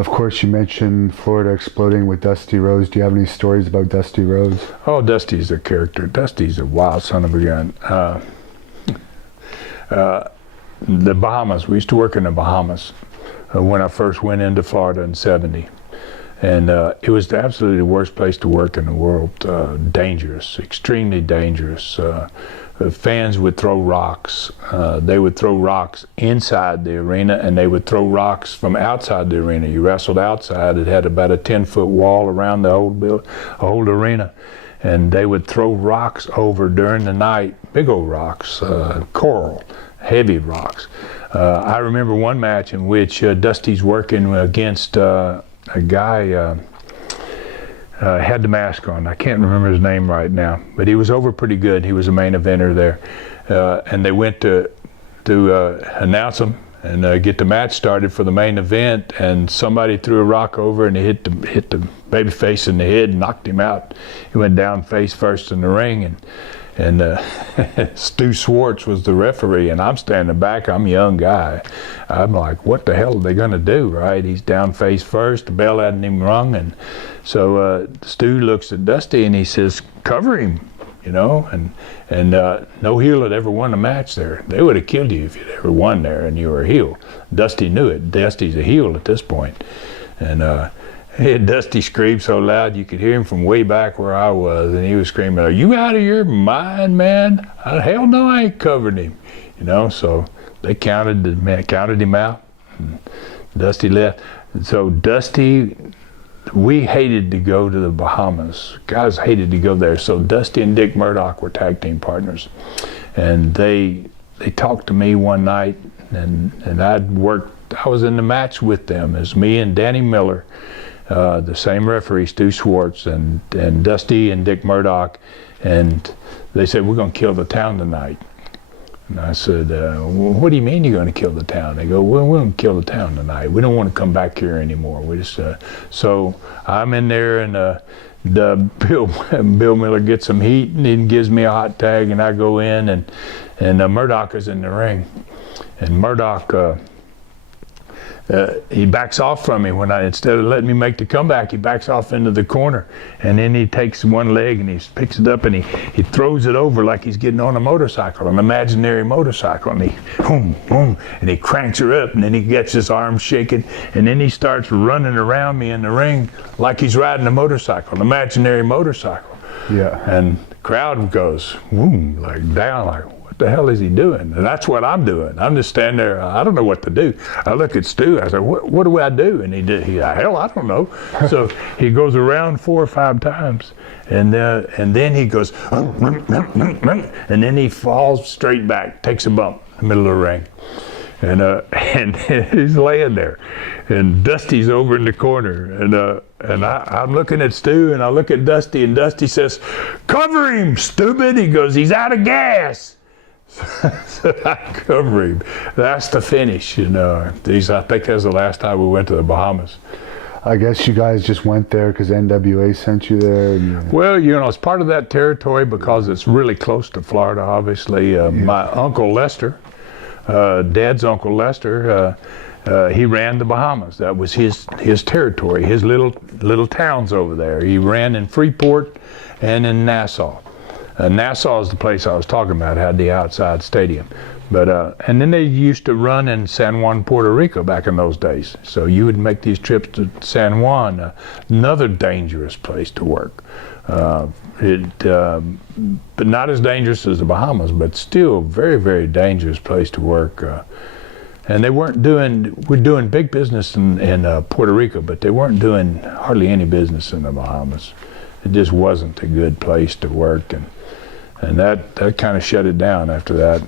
Of course, you mentioned Florida exploding with Dusty Rhodes. Do you have any stories about Dusty Rhodes? Oh, Dusty's a character. Dusty's a wild son of a gun. The Bahamas, we used to work in the Bahamas when I first went into Florida in '70. And it was absolutely the worst place to work in the world. Dangerous, extremely dangerous. Fans would throw rocks. They would throw rocks inside the arena, and they would throw rocks from outside the arena. You wrestled outside. It had about a 10-foot wall around the whole arena. And they would throw rocks over during the night, big old rocks, coral, heavy rocks. I remember one match in which Dusty's working against a guy had the mask on. I can't remember his name right now, but he was over pretty good. He was a main eventer there, and they went to announce him and get the match started for the main event. And somebody threw a rock over and it hit the baby face in the head and knocked him out. He went down face first in the ring, and Stu Schwartz was the referee, and I'm standing back. I'm a young guy. I'm like, what the hell are they going to do, right? He's down face first. The bell hadn't even rung. And so Stu looks at Dusty and he says, cover him, you know. And no heel had ever won a match there. They would have killed you if you'd ever won there and you were a heel. Dusty knew it. Dusty's a heel at this point. And Dusty screamed so loud you could hear him from way back where I was, and he was screaming, "Are you out of your mind, man? Hell no, I ain't covering him." You know, so they counted him out, and Dusty left. And so Dusty, we hated to go to the Bahamas. Guys hated to go there. So Dusty and Dick Murdoch were tag team partners, and they talked to me one night, and I was in the match with them. It was me and Danny Miller. The same referee, Stu Schwartz, and Dusty and Dick Murdoch, and they said, we're going to kill the town tonight. And I said, what do you mean you're going to kill the town? They go, well, we're going to kill the town tonight. We don't want to come back here anymore. We just so I'm in there, and Bill Miller gets some heat, and he gives me a hot tag, and I go in, and Murdoch is in the ring, and Murdoch. He backs off from me instead of letting me make the comeback, he backs off into the corner, and then he takes one leg and he picks it up and he throws it over like he's getting on a motorcycle, an imaginary motorcycle, and he boom, boom, and he cranks her up, and then he gets his arms shaking, and then he starts running around me in the ring like he's riding a motorcycle, an imaginary motorcycle. Yeah. And the crowd goes, boom, like down, like, the hell is he doing? And that's what I'm doing. I'm just standing there. I don't know what to do. I look at Stu. I said, what do I do? And hell, I don't know. So he goes around 4 or 5 times, and then he goes, and then he falls straight back, takes a bump in the middle of the ring, and he's laying there, and Dusty's over in the corner, and I'm looking at Stu, and I look at Dusty, and Dusty says, "Cover him, stupid." He goes, "He's out of gas." So I cover him. That's the finish, you know. I think that was the last time we went to the Bahamas. I guess you guys just went there because NWA sent you there. Well, you know, it's part of that territory because it's really close to Florida, obviously. My Uncle Lester, Dad's Uncle Lester, he ran the Bahamas. That was his territory, his little towns over there. He ran in Freeport and in Nassau. Nassau is the place I was talking about, had the outside stadium. But and then they used to run in San Juan, Puerto Rico back in those days. So you would make these trips to San Juan, another dangerous place to work. But not as dangerous as the Bahamas, but still very, very dangerous place to work. And we're doing big business in Puerto Rico, but they weren't doing hardly any business in the Bahamas. It just wasn't a good place to work, and that kind of shut it down after that.